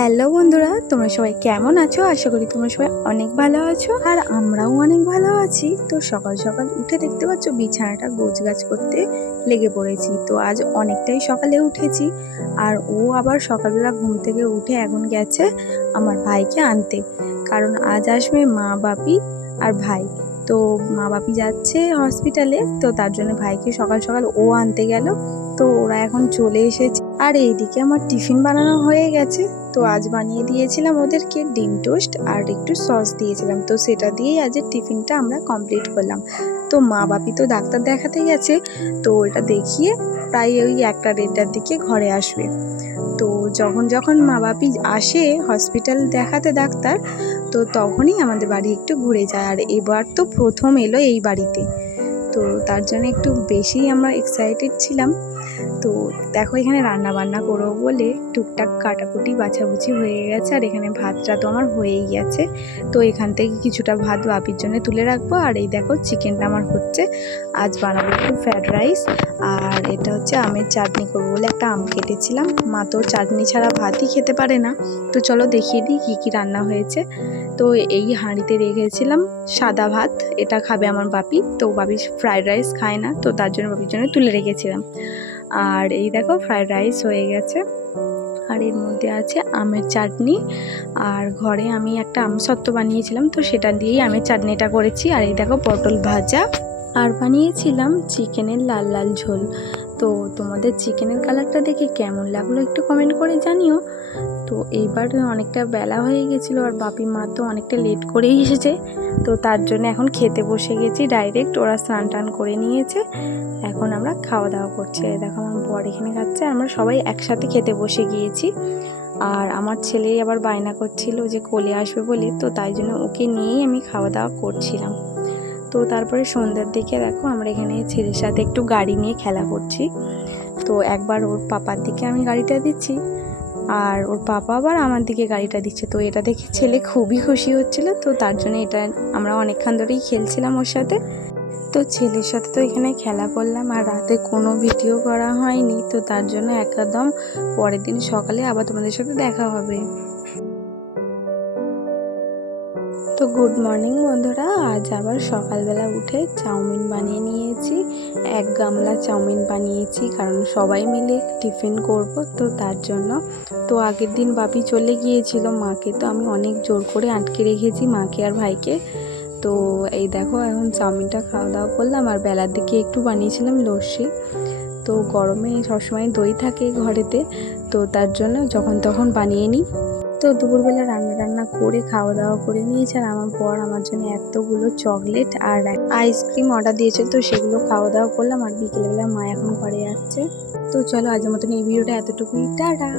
Hello বন্ধুরা, তোমরা সবাই কেমন আছো? আশা করি তোমরা সবাই অনেক ভালো আছো। আর আমরাও অনেক ভালো আছি। তো সকাল সকাল উঠে দেখতে পাচ্ছ বিছানাটা গোছ গাছ করতে লেগে পড়েছি। তো আজ অনেকটাই সকালে উঠেছি। আর ও আবার সকালবেলা ঘুম থেকে উঠে এখন গেছে আমার ভাইকে আনতে। কারণ আজ আসবে মা, বাপি আর ভাই। তো মা, বাপি যাচ্ছে হসপিটালে, তো তার জন্য ভাইকে সকাল সকাল ও আনতে গেল। তো ওরা এখন চলে এসেছে। আর এইদিকে আমার টিফিন বানানো হয়ে গেছে। তো আজ বানিয়ে দিয়েছিলাম ওদেরকে ডিম টোস্ট আর একটু সস দিয়েছিলাম। তো সেটা দিয়েই আজের টিফিনটা আমরা কমপ্লিট করলাম। তো মা বাপি তো ডাক্তার দেখাতে গেছে। তো ওটা দেখিয়ে প্রায় ওই একটা দেড়টার দিকে ঘরে আসবে। তো যখন যখন মা বাপি আসে হসপিটাল দেখাতে ডাক্তার, তো তখনই আমাদের বাড়ি একটু ঘুরে যায়। আর এবার তো প্রথম এলো এই বাড়িতে। তো তার জন্য একটু বেশি আমরা এক্সাইটেড ছিলাম। তো দেখো এখানে রান্না বান্না করব বলে টুকটাক কাটাকুটি বাছাবুচি হয়ে গেছে, আর এখানে ভাতটা তো আমার হয়েই গেছে। তো এখান থেকে কিছুটা ভাত বাপির জন্য তুলে রাখব, আর এই দেখো চিকেনটা আমার হচ্ছে। আজ বানাবো একটু ফ্রায়েড রাইস আর এটা হচ্ছে আমের চাটনি করব বলে একটা আম কেটেছিলাম। মা তো চাটনি ছাড়া ভাতই খেতে পারে না। তো চলো দেখিয়ে দিই কী কী রান্না হয়েছে। তো এই হাঁড়িতে রেখেছিলাম সাদা ভাত, এটা খাবে আমার বাপি। তো বাপি ফ্রায়েড রাইস খায় না, তো তার জন্য বাপির জন্য তুলে রেখেছিলাম। আর এই দেখো ফ্রায়েড রাইস হয়ে গেছে। আর এর মধ্যে আছে আমের চাটনি। আর ঘরে আমি একটা আম সত্ত্ব বানিয়েছিলাম, তো সেটা দিয়েই আমের চাটনিটা করেছি। আর এই দেখো পটল ভাজা। আর বানিয়েছিলাম চিকেনের লাল লাল ঝোল। তো তোমাদের চিকেনের কালারটা দেখে কেমন লাগল একটু কমেন্ট করে জানিও। তো এইবার অনেকটা বেলা হয়ে গেছিল আর বাপি মা তো অনেকটা লেট করেই এসেছে। তো তার জন্য এখন খেতে বসে গেছি ডাইরেক্ট ওরা স্নান টান করে নিয়েছে। এখন আমরা খাওয়া দাওয়া করছি। দেখো আমার বর এখানে খাচ্ছে, আমরা সবাই একসাথে খেতে বসে গিয়েছি। আর আমার ছেলেই আবার বায়না করছিল যে কোলে আসবে বলে, তো তাই জন্য ওকে নিয়েই আমি খাওয়া দাওয়া করছিলাম। তো তারপরে সন্ধ্যার দিকে দেখো আমরা এখানে ছেলের সাথে একটু গাড়ি নিয়ে খেলা করছি। তো একবার ওর পাপার দিকে আমি গাড়িটা দিচ্ছি আর ওর পাপা আবার আমার দিকে গাড়িটা দিচ্ছে। তো এটা দেখে ছেলে খুবই খুশি হচ্ছিল। তো তার জন্য এটা আমরা অনেকক্ষণ ধরেই খেলছিলাম ওর সাথে। তো ছেলের সাথে তো এখানে খেলা করলাম আর রাতে কোনো ভিডিও করা হয়নি। তো তার জন্য একদম পরের দিন সকালে আবার তোমাদের সাথে দেখা হবে। তো গুড মর্নিং বন্ধুরা, আজ আবার সকালবেলা উঠে চাউমিন বানিয়ে নিয়েছি। এক গামলা চাউমিন বানিয়েছি, কারণ সবাই মিলে টিফিন করব তো তার জন্য। তো আগের দিন বাপি চলে গিয়েছিল, মাকে তো আমি অনেক জোর করে আটকে রেখেছি, মাকে আর ভাইকে। তো এই দেখো, এখন চাউমিনটা খাওয়া দাওয়া করলাম, আর বেলার দিকে একটু বানিয়েছিলাম লস্যি। তো গরমে সবসময় দই থাকে ঘরেতে, তো তার জন্য যখন তখন বানিয়ে নিই। তো দুপুরবেলা রান্না রান্না করে, খাওয়া দাওয়া করে নিয়েছে। আর আমার বর আমার জন্য এতগুলো চকলেট আর আইসক্রিম অর্ডার দিয়েছে তো সেগুলো খাওয়া দাওয়া করলাম। আর বিকেলবেলা মা এখন ঘরে যাচ্ছে তো চলো আজ মতন এই ভিডিওটা এতটুকুই। টাটা!